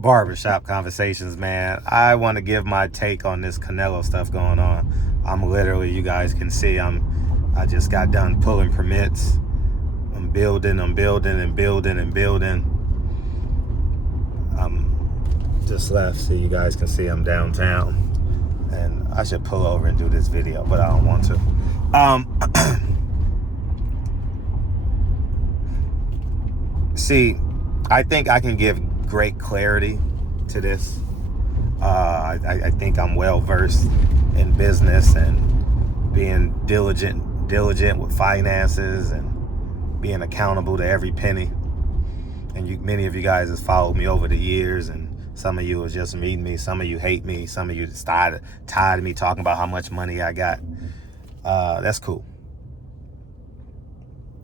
Barbershop conversations, man. I want to give my take on this Canelo stuff going on. I'm literally, you guys can see, I just got done pulling permits. I'm building. I'm just left so you guys can see I'm downtown. And I should pull over and do this video, but I don't want to. See, I think I can give great clarity to this. I think I'm well versed in business and being diligent with finances and being accountable to every penny. And many of you guys have followed me over the years, and some of you are just meeting me. Some of you hate me. Some of you tired of me talking about how much money I got. That's cool.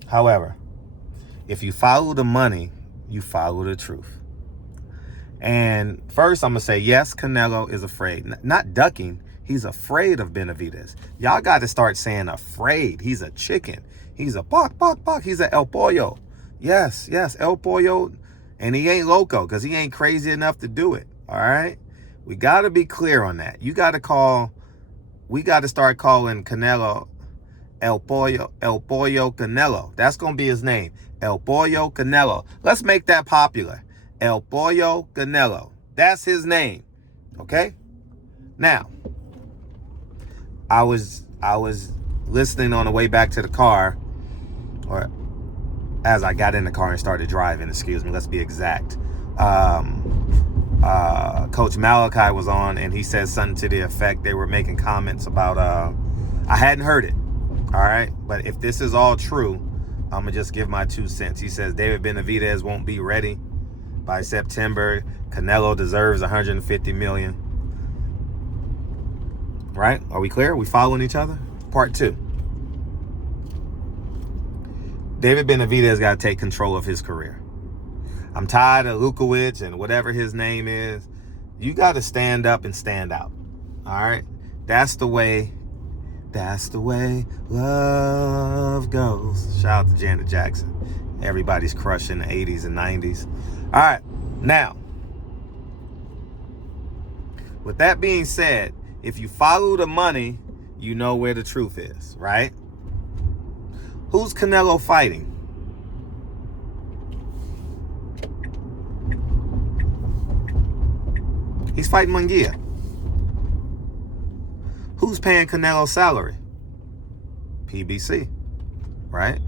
However, if you follow the money, you follow the truth. And first, I'm going to say, yes, Canelo is afraid. Not ducking. He's afraid of Benavidez. Y'all got to start saying afraid. He's a chicken. He's a bok. He's a El Pollo. Yes, El Pollo. And he ain't loco because he ain't crazy enough to do it. All right? We got to be clear on that. We got to start calling Canelo El Pollo Canelo. That's going to be his name. El Pollo Canelo. Let's make that popular. El Pollo Canelo. That's his name. Okay? Now, I was listening on the way back to the car, or as I got in the car and started driving, excuse me, let's be exact. Coach Malachi was on, and he said something to the effect, they were making comments about, I hadn't heard it, all right? But if this is all true, I'm going to just give my 2 cents. He says David Benavidez won't be ready by September. Canelo deserves $150 million. Right? Are we clear? Are we following each other? Part 2. David Benavidez got to take control of his career. I'm tired of Lukowicz and whatever his name is. You got to stand up and stand out. All right? That's the way love goes. Shout out to Janet Jackson. Everybody's crush in the 80s and 90s. All right. Now, with that being said, if you follow the money, you know where the truth is, right? Who's Canelo fighting? He's fighting Munguia. Who's paying Canelo's salary? PBC, right?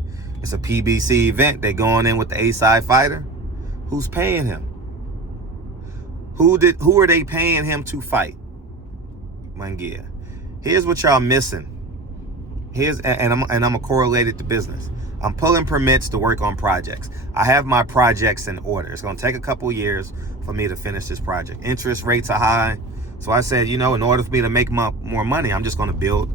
It's a PBC event. They're going in with the A-side fighter. Who's paying him? Who are they paying him to fight? Munguia. Here's what y'all missing. I'm gonna correlate it to business. I'm pulling permits to work on projects. I have my projects in order. It's gonna take a couple years for me to finish this project. Interest rates are high. So I said, in order for me to make more money, I'm just gonna build.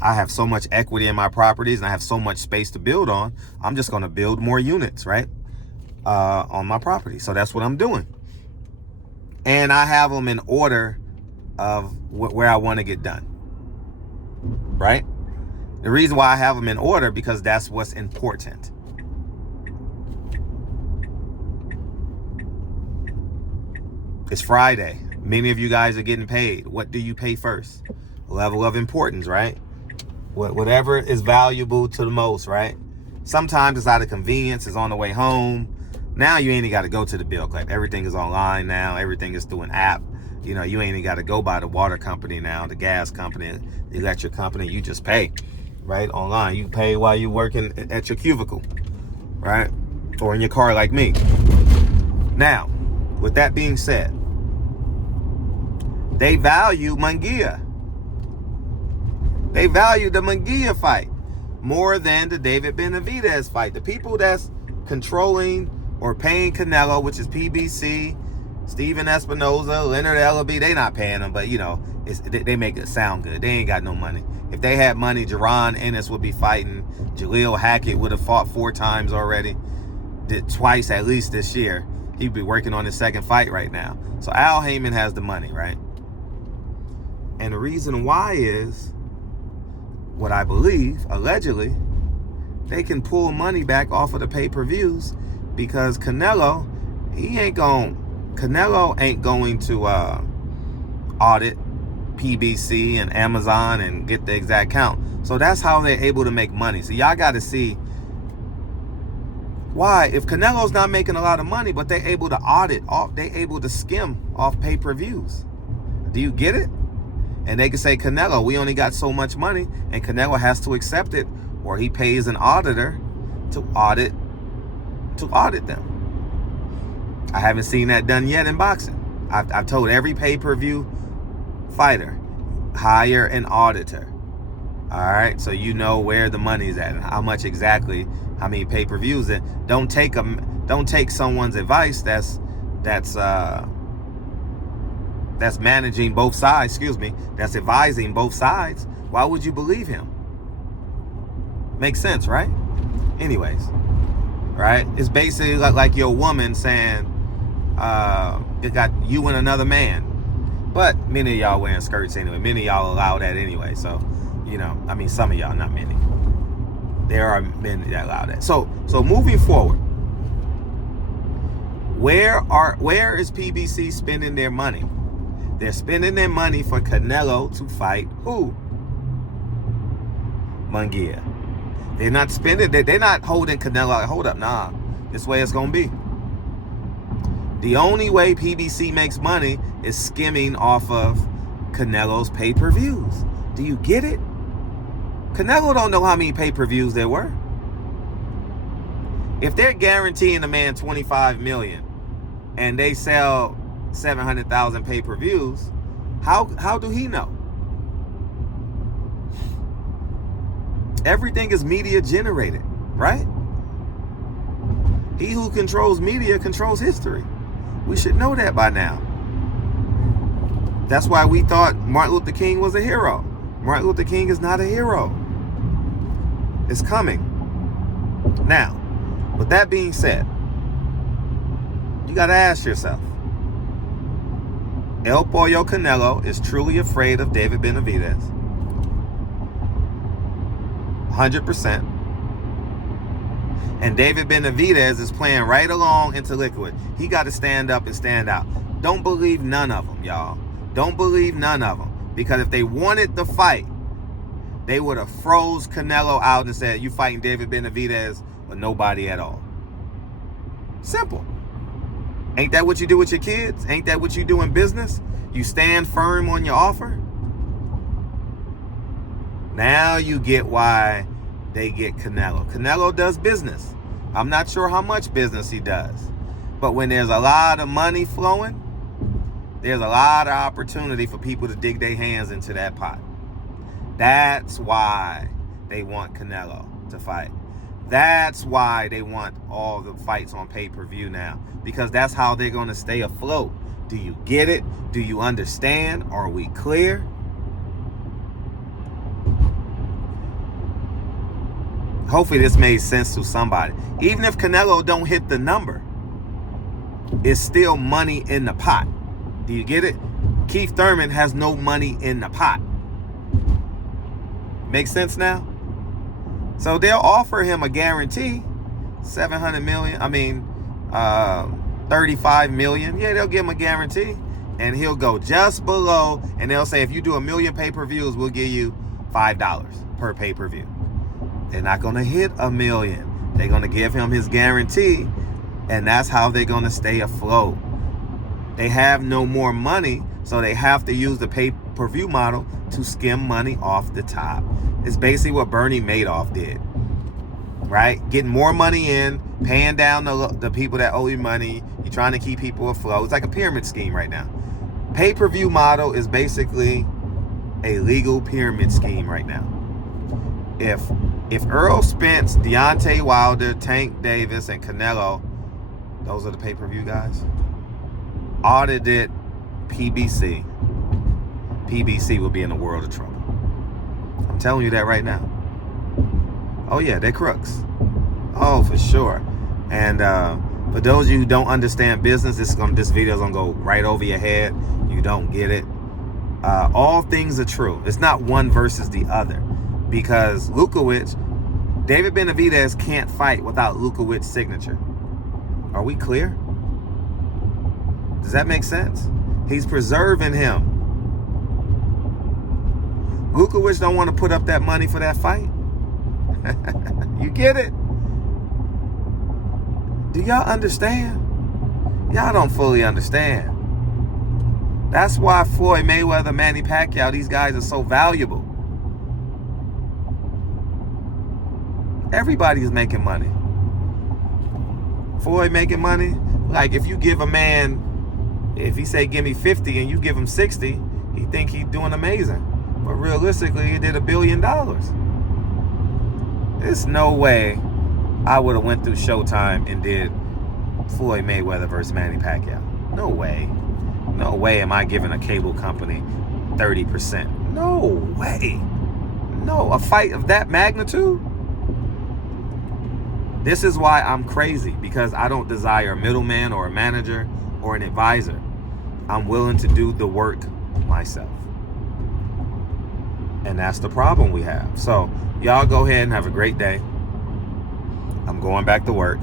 I have so much equity in my properties and I have so much space to build on. I'm just gonna build more units, right? On my property. So that's what I'm doing. And I have them in order of where I want to get done, right? The reason why I have them in order, because that's what's important. It's Friday. Many of you guys are getting paid. What do you pay first? Level of importance, right? Whatever is valuable to the most, right? Sometimes it's out of convenience. It's on the way home. Now you ain't got to go to the bill collector. Everything is online now. Everything is through an app. You ain't got to go by the water company now, the gas company, the electric company. You just pay, right? Online. You pay while you're working at your cubicle, right? Or in your car like me. Now, with that being said, they value Munguia. They value the Munguia fight more than the David Benavidez fight. The people that's controlling or paying Canelo, which is PBC, Steven Espinoza, Leonard Ellaby, they not paying them, but they make it sound good. They ain't got no money. If they had money, Jerron Ennis would be fighting. Jaleel Hackett would have fought 4 times already. Did twice at least this year. He'd be working on his second fight right now. So Al Heyman has the money, right? And the reason why is, what I believe, allegedly, they can pull money back off of the pay-per-views because Canelo, he ain't gonna Canelo ain't going to audit PBC and Amazon and get the exact count. So that's how they're able to make money. So y'all got to see why, if Canelo's not making a lot of money, but they're able to audit off, they're able to skim off pay-per-views. Do you get it? And they can say, Canelo, we only got so much money, and Canelo has to accept it, or he pays an auditor to audit them. I haven't seen that done yet in boxing. I've told every pay-per-view fighter, hire an auditor. All right, so you know where the money's at and how much exactly, how many pay-per-views. And don't take someone's advice that's managing both sides. That's advising both sides. Why would you believe him? Makes sense, right? Anyways, right? It's basically like your woman saying, it got you and another man. But many of y'all wearing skirts anyway. Many of y'all allow that anyway. So, some of y'all, not many. There are men that allow that. So moving forward, where is PBC spending their money? They're spending their money for Canelo to fight who? Munguia. They're not spending. They're not holding Canelo. Hold up, nah. This way it's gonna be. The only way PBC makes money is skimming off of Canelo's pay-per-views. Do you get it? Canelo don't know how many pay-per-views there were. If they're guaranteeing a man $25 million and they sell 700,000 pay-per-views, how do he know? Everything is media generated, right? He who controls media controls history. We should know that by now. That's why we thought Martin Luther King was a hero. Martin Luther King is not a hero. It's coming. Now, with that being said, you got to ask yourself, El Pollo Canelo is truly afraid of David Benavidez. 100%. And David Benavidez is playing right along into liquid. He got to stand up and stand out. Don't believe none of them, y'all. Don't believe none of them. Because if they wanted the fight, they would have froze Canelo out and said, you fighting David Benavidez or nobody at all. Simple. Ain't that what you do with your kids? Ain't that what you do in business? You stand firm on your offer? Now you get why they get Canelo. Canelo does business. I'm not sure how much business he does. But when there's a lot of money flowing, there's a lot of opportunity for people to dig their hands into that pot. That's why they want Canelo to fight. That's why they want all the fights on pay-per-view now. Because that's how they're going to stay afloat. Do you get it? Do you understand? Are we clear? Hopefully this made sense to somebody. Even if Canelo don't hit the number, it's still money in the pot. Do you get it? Keith Thurman has no money in the pot. Make sense now? So they'll offer him a guarantee, 700 million. 35 million. Yeah, they'll give him a guarantee, and he'll go just below. And they'll say, if you do 1 million pay-per-views, we'll give you $5 per pay-per-view. They're not going to hit 1 million. They're going to give him his guarantee, and that's how they're going to stay afloat. They have no more money, so they have to use the pay-per-view model to skim money off the top. It's basically what Bernie Madoff did, right? Getting more money in, paying down the people that owe you money. You're trying to keep people afloat. It's like a pyramid scheme right now. Pay-per-view model is basically a legal pyramid scheme right now. If Earl Spence, Deontay Wilder, Tank Davis, and Canelo, those are the pay-per-view guys, audited PBC will be in a world of trouble. I'm telling you that right now. Oh yeah, they're crooks. Oh, for sure. And for those of you who don't understand business, this video is gonna go right over your head. You don't get it. All things are true. It's not one versus the other, because David Benavidez can't fight without Lukawicz's signature. Are we clear? Does that make sense? He's preserving him. Lukowicz don't want to put up that money for that fight. You get it? Do y'all understand? Y'all don't fully understand. That's why Floyd Mayweather, Manny Pacquiao, these guys are so valuable. Everybody's making money. Floyd making money. Like if you give a man, if he say give me 50 and you give him 60, he think he's doing amazing. But realistically, he did $1 billion. There's no way I would have went through Showtime and did Floyd Mayweather versus Manny Pacquiao. No way. No way am I giving a cable company 30%. No way. No, a fight of that magnitude? This is why I'm crazy, because I don't desire a middleman or a manager or an advisor. I'm willing to do the work myself. And that's the problem we have. So y'all go ahead and have a great day. I'm going back to work.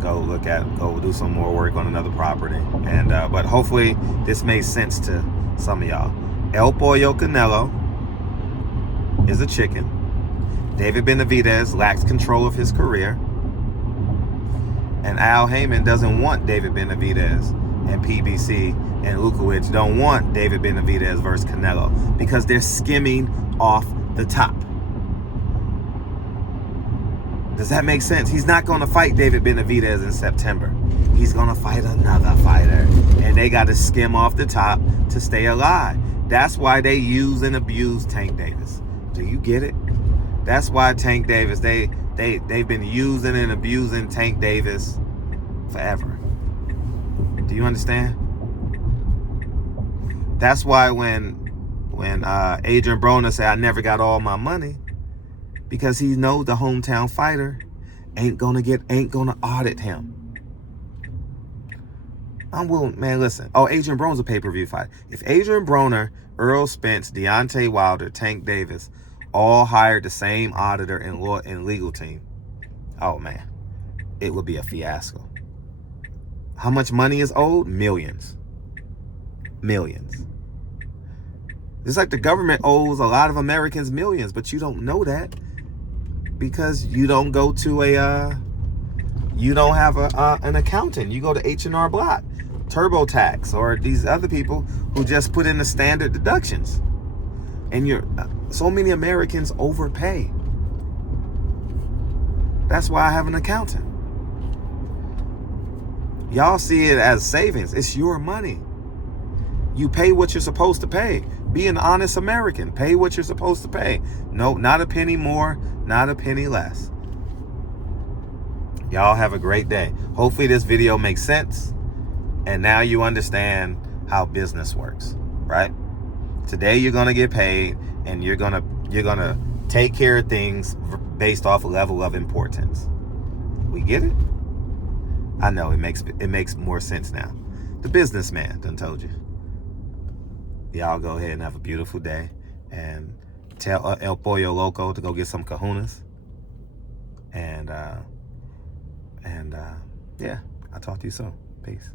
Go do some more work on another property. And but hopefully this made sense to some of y'all. El Pollo Canelo is a chicken. David Benavidez lacks control of his career. And Al Heyman doesn't want David Benavidez, and PBC and Lukowicz don't want David Benavidez versus Canelo because they're skimming off the top. Does that make sense? He's not going to fight David Benavidez in September. He's going to fight another fighter. And they got to skim off the top to stay alive. That's why they use and abuse Tank Davis. Do you get it? That's why Tank Davis, they've been using and abusing Tank Davis forever. Do you understand? That's why when Adrian Broner said, I never got all my money, because he knows the hometown fighter ain't gonna audit him. I'm willing, man, listen. Oh, Adrian Broner's a pay-per-view fight. If Adrian Broner, Earl Spence, Deontay Wilder, Tank Davis all hired the same auditor and legal team, oh man, it would be a fiasco. How much money is owed? Millions. Millions. It's like the government owes a lot of Americans millions, but you don't know that because you don't go to you don't have an accountant. You go to H&R Block, TurboTax, or these other people who just put in the standard deductions. And so many Americans overpay. That's why I have an accountant. Y'all see it as savings. It's your money. You pay what you're supposed to pay. Be an honest American. Pay what you're supposed to pay. No, not a penny more, not a penny less. Y'all have a great day. Hopefully this video makes sense. And now you understand how business works, right? Today you're going to get paid and you're going to take care of things based off a level of importance. We get it? I know it makes more sense now. The businessman done told you. Y'all go ahead and have a beautiful day and tell El Pollo Loco to go get some kahunas. And yeah, I'll talk to you soon. Peace.